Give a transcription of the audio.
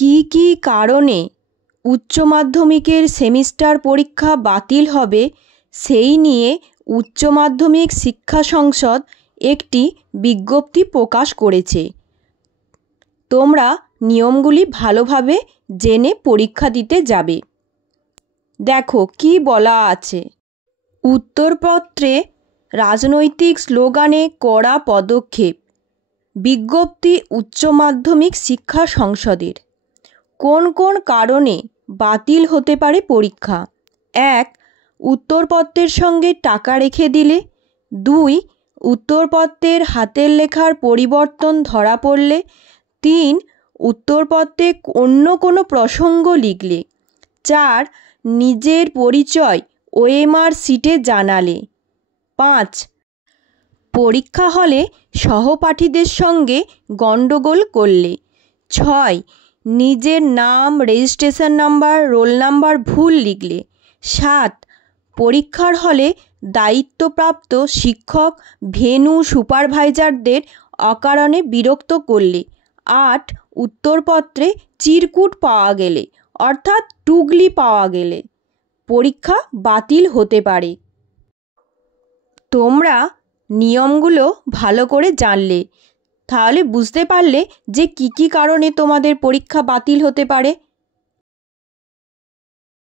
কি কি কারণে উচ্চ মাধ্যমিকের সেমিস্টার পরীক্ষা বাতিল হবে সেই নিয়ে উচ্চ মাধ্যমিক শিক্ষা সংসদ একটি বিজ্ঞপ্তি প্রকাশ করেছে। তোমরা নিয়মগুলি ভালোভাবে জেনে পরীক্ষা দিতে যাবে। দেখো কি বলা আছে। উত্তরপত্রে রাজনৈতিক স্লোগানে কড়া পদক্ষেপ। বিজ্ঞপ্তি উচ্চ মাধ্যমিক শিক্ষা সংসদের। কোন কোন কারণে বাতিল হতে পারে পরীক্ষা? 1. উত্তরপত্রের সঙ্গে টাকা রেখে দিলে। 2. উত্তরপত্রের হাতের লেখার পরিবর্তন ধরা পড়লে। 3. উত্তরপত্রে অন্য কোনো প্রসঙ্গ লিখলে। 4. নিজের পরিচয় ওএমআর শিটে জানালে। 5. পরীক্ষা হলে সহপাঠীদের সঙ্গে গণ্ডগোল করলে। 6. নিজের নাম, রেজিস্ট্রেশন নাম্বার, রোল নাম্বার ভুল লিখলে। 7. পরীক্ষার হলে দায়িত্বপ্রাপ্ত শিক্ষক, ভেন্যু সুপারভাইজারদের অকারণে বিরক্ত করলে। 8. উত্তরপত্রে চিরকুট পাওয়া গেলে অর্থাৎ টুগলি পাওয়া গেলে পরীক্ষা বাতিল হতে পারে। তোমরা নিয়মগুলো ভালো করে জানলে, তাহলে বুঝতে পারলে যে কি কি কারণে তোমাদের পরীক্ষা বাতিল হতে পারে।